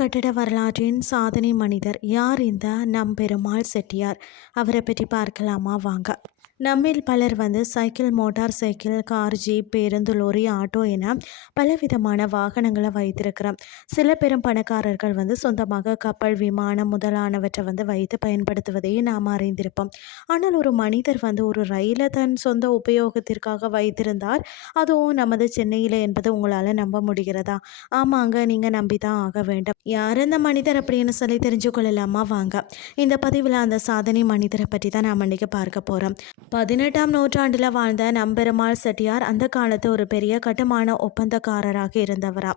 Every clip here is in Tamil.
கட்டட வரலாற்றின் சாதனை மனிதர் யார்? இந்த நம்பெருமாள் செட்டியார். அவரை பற்றி பார்க்கலாமா வாங்க. நம்மில் பலர் cycle, motor cycle, car, jeep, பேருந்து, லோரி, ஆட்டோ என பலவிதமான வாகனங்களை வைத்திருக்கிறோம். சில பெரும் பணக்காரர்கள் சொந்தமாக கப்பல், விமானம் முதலானவற்றை வைத்து பயன்படுத்துவதை நாம் அறிந்திருப்போம். ஆனால் ஒரு மனிதர் ஒரு ரயிலை தன் சொந்த உபயோகத்திற்காக வைத்திருந்தார். அதுவும் நமது சென்னையில் என்பது உங்களால் நம்ப முடிகிறதா? ஆமாங்க, நீங்கள் நம்பிதான் ஆக வேண்டும். யார் இந்த மனிதர் அப்படின்னு சொல்லி தெரிஞ்சு கொள்ளலாமா வாங்க. இந்த பதிவில் அந்த சாதனை மனிதரை பற்றி தான் நாம் இன்னைக்கு பார்க்க போகிறோம். 18ஆம் நூற்றாண்டில் வாழ்ந்த நம்பெருமாள் செட்டியார் அந்த காலத்து ஒரு பெரிய கட்டுமான ஒப்பந்தக்காரராக இருந்தவரா.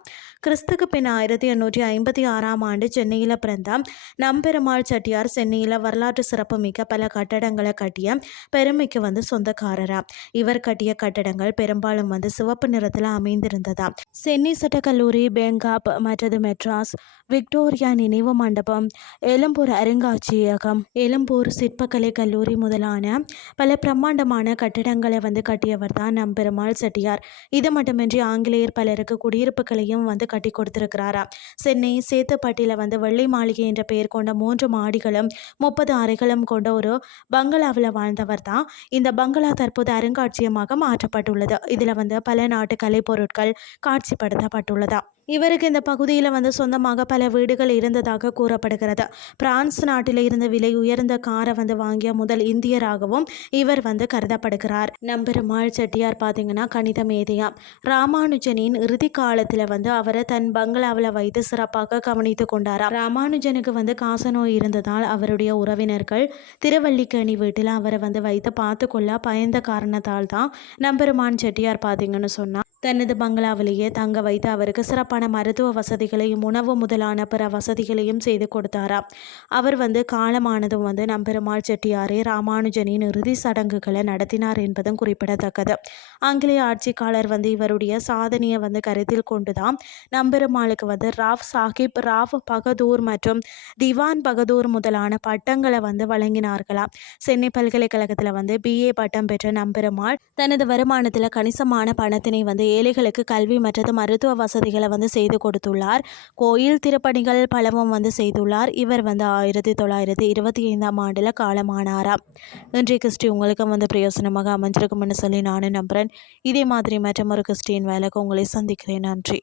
கிறிஸ்துக்கு பின் 1856ஆம் ஆண்டு சென்னையில் பிறந்த நம்பெருமாள் செட்டியார் சென்னையில் வரலாற்று சிறப்புமிக்க பல கட்டடங்களை கட்டிய பெருமைக்கு சொந்தக்காரரா. இவர் கட்டிய கட்டடங்கள் பெரும்பாலும் சிவப்பு நிறத்தில் அமைந்திருந்ததா. சென்னை சட்டக்கல்லூரி, பெங்காப், மற்றது மெட்ராஸ், விக்டோரியா நினைவு மண்டபம், எழும்பூர் அருங்காட்சியகம், எழும்பூர் சிற்பக்கலை கல்லூரி முதலான பல பிரம்மாண்டமான கட்டிடங்களை கட்டியவர் தான் நம்பெருமாள் செட்டியார். இது மட்டுமின்றி ஆங்கிலேயர் பலருக்கு குடியிருப்புகளையும் கட்டி கொடுத்திருக்கிறாரா. சென்னை சேத்துப்பட்டியில் வெள்ளை மாளிகை என்ற பெயர் கொண்ட 3 மாடிகளும் 30 அறைகளும் கொண்ட ஒரு பங்களாவில் வாழ்ந்தவர் தான். இந்த பங்களா தற்போது அருங்காட்சியகமாக மாற்றப்பட்டுள்ளது. இதில் பல நாட்டு கலைப்பொருட்கள் காட்சிப்படுத்தப்பட்டுள்ளதா. இவருக்கு இந்த பகுதியில் சொந்தமாக பல வீடுகள் இருந்ததாக கூறப்படுகிறது. பிரான்ஸ் நாட்டில் இருந்து விலை உயர்ந்த காரை வாங்கிய முதல் இந்தியராகவும் இவர் கருதப்படுகிறார். நம்பெருமாள் செட்டியார் பார்த்தீங்கன்னா கணித மேதையா. ராமானுஜனின் இறுதி காலத்தில் அவரை தன் பங்களாவில் வைத்து சிறப்பாக கவனித்து கொண்டாராம். ராமானுஜனுக்கு காசநோய் இருந்ததால் அவருடைய உறவினர்கள் திருவல்லிக்கேணி வீட்டில் அவரை வைத்து பார்த்து கொள்ள பயந்த காரணத்தால் தான் நம்பெருமாள் செட்டியார் பார்த்தீங்கன்னு சொன்னால் தனது பங்களாவிலேயே தங்க வைத்து அவருக்கு சிறப்பான மருத்துவ வசதிகளையும் உணவு முதலான பிற வசதிகளையும் செய்து கொடுத்தாராம். அவர் காலமானதும் நம்பெருமாள் செட்டியாரே ராமானுஜனின் இறுதி சடங்குகளை நடத்தினார் என்பதும் குறிப்பிடத்தக்கது. ஆங்கிலேய ஆட்சிக்காலர் இவருடைய சாதனையை கருத்தில் கொண்டுதான் நம்பெருமாளுக்கு ராவ் சாஹிப், ராவ் பகதூர் மற்றும் திவான் பகதூர் முதலான பட்டங்களை வழங்கினார்களாம். சென்னை பல்கலைக்கழகத்தில் BA பட்டம் பெற்ற நம்பெருமாள் தனது வருமானத்தில் கணிசமான பணத்தினை ஏழைகளுக்கு கல்வி மற்றது மருத்துவ வசதிகளை செய்து கொடுத்துள்ளார். கோயில் திருப்பணிகள் பலவும் செய்துள்ளார். இவர் 1925ஆம் ஆண்டில் காலமானாராம். இன்றைய கிறிஸ்டி உங்களுக்கு பிரயோசனமாக அமைஞ்சிருக்கும்னு சொல்லி நானும் நம்புகிறேன். இதே மாதிரி மற்றொரு கிறிஸ்டின் வேலைக்கு உங்களை சந்திக்கிறேன். நன்றி.